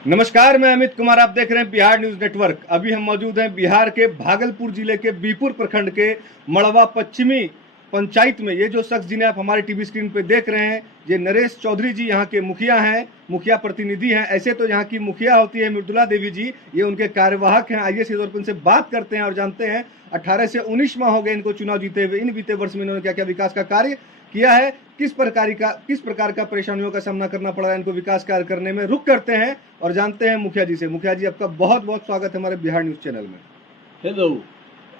नमस्कार, मैं अमित कुमार। आप देख रहे हैं बिहार न्यूज नेटवर्क। अभी हम मौजूद हैं बिहार के भागलपुर जिले के बीपुर प्रखंड के मड़वा पश्चिमी पंचायत में। ये जो शख्स जिन्हें आप हमारे टीवी स्क्रीन पे देख रहे हैं, ये नरेश चौधरी जी यहाँ के मुखिया हैं, मुखिया प्रतिनिधि हैं। ऐसे तो यहाँ की मुखिया होती है मृदुला देवी जी, ये उनके कार्यवाहक हैं। आइए सीधे तौर पर उनसे बात करते हैं और जानते हैं 18 से 19 माह हो गए इनको चुनाव जीते हुए। इन बीते वर्ष में इन्होंने क्या क्या विकास का कार्य किया है, किस प्रकार का परेशानियों का सामना करना पड़ रहा है इनको विकास कार्य करने में। रुक करते हैं और जानते हैं मुखिया जी से। मुखिया जी, आपका बहुत बहुत स्वागत है हमारे बिहार न्यूज चैनल में। हेलो।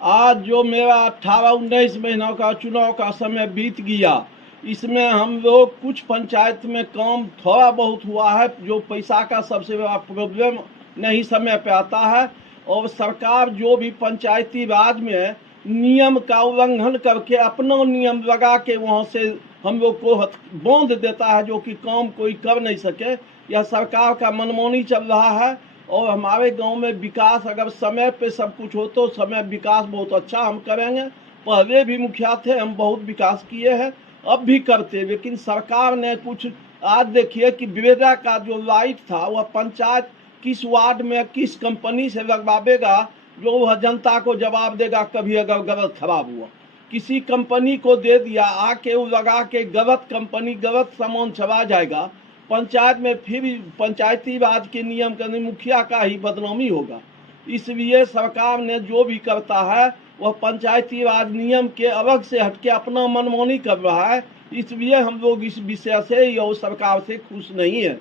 आज जो मेरा 18-19 महीनों का चुनाव का समय बीत गया, इसमें हम लोग कुछ पंचायत में काम थोड़ा बहुत हुआ है। जो पैसा का सबसे बड़ा प्रॉब्लम नहीं समय पे आता है, और सरकार जो भी पंचायती राज में नियम का उल्लंघन करके अपना नियम लगा के वहाँ से हम लोग को बांध देता है, जो कि काम कोई कर नहीं सके। यह सरकार का मनमानी चल रहा है। और हमारे गांव में विकास अगर समय पे सब कुछ हो तो समय विकास बहुत अच्छा हम करेंगे। पहले भी मुखिया थे, हम बहुत विकास किए हैं, अब भी करते। लेकिन सरकार ने कुछ, आज देखिए कि बिरेडा का जो लाइट था वह पंचायत किस वार्ड में किस कंपनी से लगवाएगा, जो वह जनता को जवाब देगा। कभी अगर गलत खराब हुआ, किसी कंपनी को दे दिया, आके वो लगा के गलत कंपनी गलत सामान छवा जाएगा पंचायत में, फिर पंचायती राज के नियम के मुखिया का ही बदनामी होगा। इसलिए सरकार ने जो भी करता है वह पंचायती राज नियम के अलग से हटके अपना मनमानी कर रहा है। इसलिए हम लोग इस विषय से या सरकार से खुश नहीं है।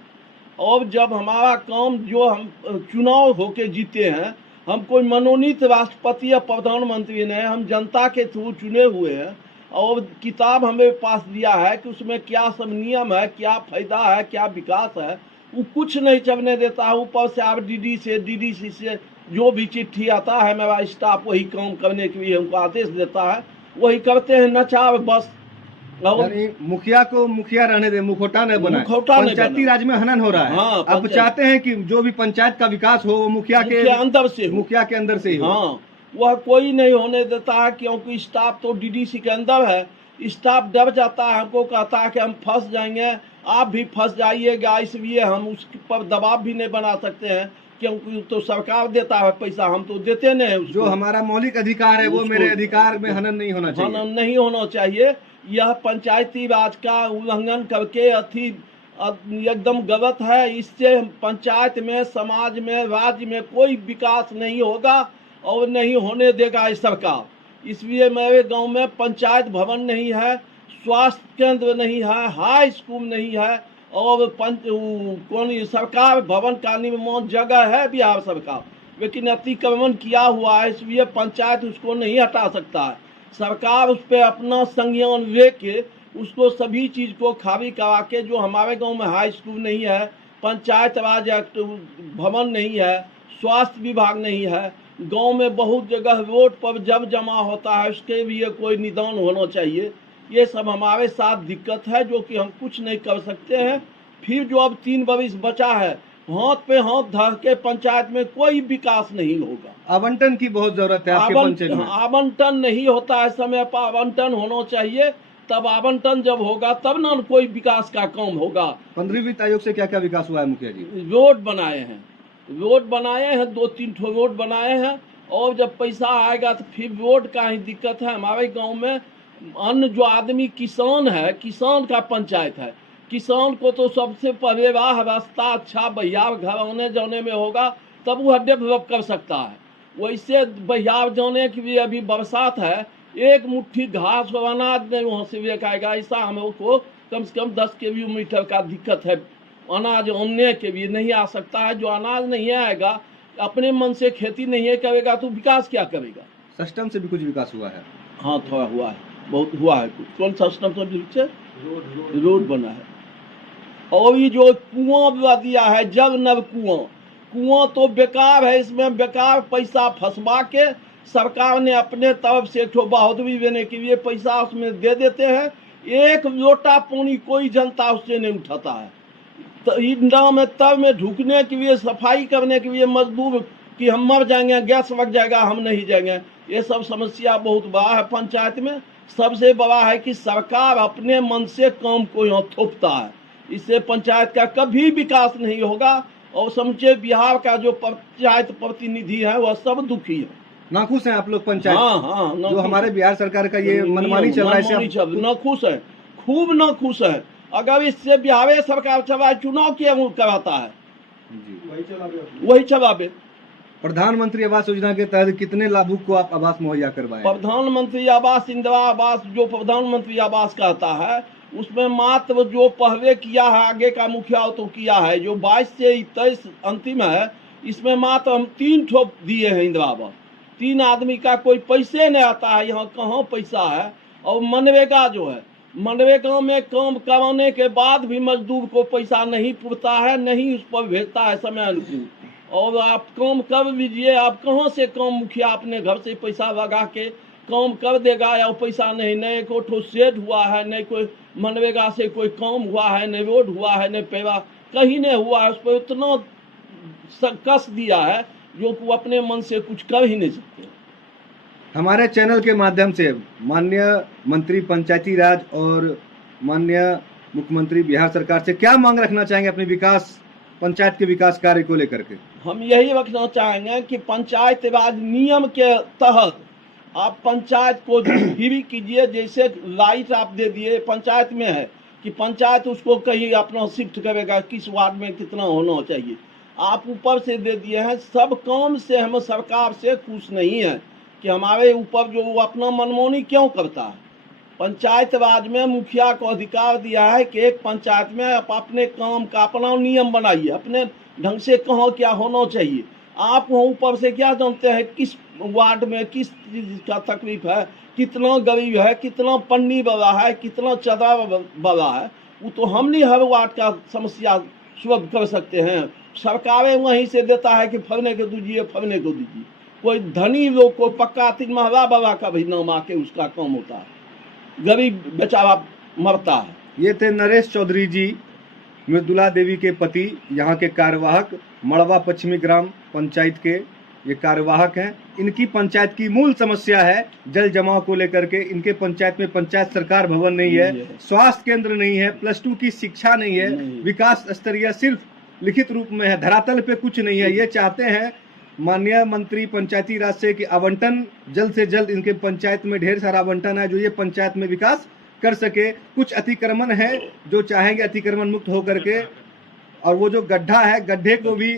और जब हमारा काम, जो हम चुनाव होके जीते हैं, हम कोई मनोनीत राष्ट्रपति या प्रधानमंत्री नहीं, हम जनता के थ्रू चुने हुए हैं। और किताब हमें पास दिया है कि उसमें क्या सब नियम है, क्या फायदा है, क्या विकास है, वो कुछ नहीं चलने देता है। ऊपर से आरडीडी से, डीडीसी से जो भी चिट्ठी आता है, मेरा स्टाफ वही काम करने के लिए हमको आदेश देता है, वही करते हैं। नचाव बस। यानी मुखिया को मुखिया रहने दे, मुखौटा न बनाए। पंचायती राज में हनन हो रहा है। हाँ, आप चाहते हैं कि जो भी पंचायत का विकास हो वो मुखिया के अंदर से, मुखिया के अंदर से ही हो। हाँ, वह कोई नहीं होने देता है, क्योंकि स्टाफ तो डीडीसी के अंदर है। स्टाफ डर जाता है, हमको कहता है कि हम फंस जाएंगे, आप भी फंस जाइएगा। इसलिए हम उस पर दबाव भी नहीं बना सकते हैं, क्योंकि तो सरकार देता है पैसा, हम तो देते नहीं है। जो हमारा मौलिक अधिकार है वो मेरे अधिकार में हनन नहीं होना चाहिए। हनन नहीं होना चाहिए। यह पंचायती राज का उल्लंघन करके एकदम गलत है। इससे पंचायत में, समाज में, राज्य में कोई विकास नहीं होगा और नहीं होने देगा इस सरकार। इसलिए मेरे गांव में पंचायत भवन नहीं है, स्वास्थ्य केंद्र नहीं है, हाई स्कूल नहीं है, और कौन सरकार भवन का निर्माण जगह है बिहार सरकार, लेकिन अतिक्रमण किया हुआ है। इसलिए पंचायत उसको नहीं हटा सकता है। सरकार उस पर अपना संज्ञान लेके उसको सभी चीज को खाली करा के, जो हमारे गांव में हाई स्कूल नहीं है, पंचायत राज एक्ट भवन नहीं है, स्वास्थ्य विभाग नहीं है, गांव में बहुत जगह रोड पर जब जमा होता है उसके लिए कोई निदान होना चाहिए। ये सब हमारे साथ दिक्कत है, जो कि हम कुछ नहीं कर सकते हैं। फिर जो अब 3 वर्ष बचा है, हाथ पे हाथ धर के पंचायत में कोई विकास नहीं होगा। आवंटन की बहुत जरूरत है आपके पंचायत में। आवंटन नहीं होता है समय पर। आवंटन होना चाहिए, तब आवंटन जब होगा तब ना कोई विकास का काम होगा। 15वीं वित्त आयोग से क्या क्या विकास हुआ है मुखिया जी? रोड बनाए हैं, 2-3 ठो रोड बनाए हैं। और जब पैसा आएगा तो फिर रोड का ही दिक्कत है। हमारे गांव में अन्य जो आदमी किसान है, किसान का पंचायत है। किसान को तो सबसे पहले रास्ता अच्छा बहियार घर आने जाने में होगा, तब वह डेवलप कर सकता है। वैसे बहियार जाने के लिए अभी बरसात है, एक मुट्ठी घास और अनाज नहीं वहाँ से लेकर आएगा। ऐसा हम लोग को कम से कम 10 किलोमीटर का दिक्कत है। अनाज आने के लिए नहीं आ सकता है। जो अनाज नहीं आएगा, अपने मन से खेती नहीं करेगा तो विकास क्या करेगा? सिस्टम से भी कुछ विकास हुआ है? हाँ, थोड़ा हुआ है, बहुत हुआ है कुछ। कौन सा सिस्टम से? रोड बना है। और ये जो कुआं दिया है, जल नल कुआं तो बेकार है। इसमें बेकार पैसा फंसवा के सरकार ने अपने तरफ से एक बहादुरी देने के लिए पैसा उसमें दे देते हैं। एक लोटा पानी कोई जनता उससे नहीं उठाता है। तो में तब में ढुकने के लिए, सफाई करने के लिए मजदूर कि हम मर जाएंगे, गैस लग जाएगा, हम नहीं जाएंगे। ये सब समस्या बहुत बड़ा है पंचायत में। सबसे बड़ा है कि सरकार अपने मन से काम को यहाँ थोपता है। इससे पंचायत का कभी विकास नहीं होगा। और समूचे बिहार का जो पंचायत प्रतिनिधि है वह सब दुखी है। नाखुश हैं आप लोग पंचायत? हाँ, जो हमारे बिहार सरकार का ये मनमानी चल रहा है, इससे आप न खुश है, खूब न खुश है। अगर इससे बिहार सरकार चलाए, चुनाव क्यों कराता है? वही चलावे। प्रधानमंत्री आवास योजना के तहत कितने लाभुक को आप आवास मुहैया करवाए? प्रधानमंत्री आवास, इंदिरा आवास, जो प्रधानमंत्री आवास कहता है उसमें मात्र जो पहले किया है, आगे का मुखिया तो किया है, जो 22 से 23 अंतिम है, इसमें मात्र हम 3 ठो दिए हैं इंदिरा आवास। 3 आदमी का कोई पैसे नहीं आता है, यहाँ कहाँ पैसा है। और मनरेगा जो है, मनरेगा में काम कराने के बाद भी मजदूर को पैसा नहीं पुरता है, नहीं उस पर भेजता है समय अनुकूल। और आप काम कर लीजिए, आप कहाँ से काम, मुखिया अपने घर से पैसा लगा के काम कर देगा या पैसा नहीं कोई ठो सेट हुआ है, नहीं कोई मनरेगा से कोई काम हुआ है, नहीं रोड हुआ है, नहीं पैवा कहीं नहीं हुआ है। उस पर इतना कस दिया है जो वो अपने मन से कुछ कर ही नहीं सकते। हमारे चैनल के माध्यम से माननीय मंत्री पंचायती राज और माननीय मुख्यमंत्री बिहार सरकार से क्या मांग रखना चाहेंगे अपने विकास, पंचायत के विकास कार्य को लेकर के? हम यही रखना चाहेंगे कि पंचायत राज नियम के तहत आप पंचायत को फ्री कीजिए। जैसे लाइट आप दे दिए, पंचायत में है कि पंचायत उसको कहीं अपना शिफ्ट करेगा, किस वार्ड में कितना होना चाहिए, आप ऊपर से दे दिए हैं। सब काम से हम सरकार से खुश नहीं है कि हमारे ऊपर जो वो अपना मनमानी क्यों करता है। पंचायत राज में मुखिया को अधिकार दिया है कि एक पंचायत में आप अपने काम का अपना नियम बनाइए, अपने ढंग से कहाँ क्या होना चाहिए। आप वहाँ ऊपर से क्या जानते हैं किस वार्ड में किस चीज का तकलीफ है, कितना गरीब है, कितना पन्नी वाला है, कितना चदरा वाला है, वो तो हम नहीं हर वार्ड का समस्या सुलभ कर सकते हैं। सरकारें वहीं से देता है कि फलने को दीजिए, फलने को दीजिए। कोई धनी लोग को पक्का 3 महला बाबा का भी नाम आके उसका काम होता है, गरीब बेचारा मरता है। ये थे नरेश चौधरी जी, मृदुला देवी के पति, यहाँ के कार्यवाहक, मड़वा पश्चिमी ग्राम पंचायत के ये कार्यवाहक हैं। इनकी पंचायत की मूल समस्या है जल जमाव को लेकर के। इनके पंचायत में पंचायत सरकार भवन नहीं है, स्वास्थ्य केंद्र नहीं है, +2 की शिक्षा नहीं है, विकास स्तरीय सिर्फ लिखित रूप में है, धरातल पे कुछ नहीं है। ये चाहते हैं माननीय मंत्री पंचायती राज से कि आवंटन जल्द से जल्द, इनके पंचायत में ढेर सारा आवंटन है जो ये पंचायत में विकास कर सके। कुछ अतिक्रमण है जो चाहेंगे अतिक्रमण मुक्त हो करके, और वो जो गड्ढा है, गड्ढे को भी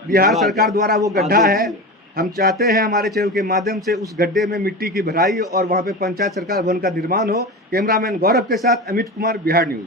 बिहार सरकार द्वारा वो गड्ढा है, हम चाहते हैं हमारे चैनल के माध्यम से उस गड्ढे में मिट्टी की भराई और वहाँ पे पंचायत सरकार भवन का निर्माण हो। कैमरामैन गौरव के साथ अमित कुमार, बिहार न्यूज।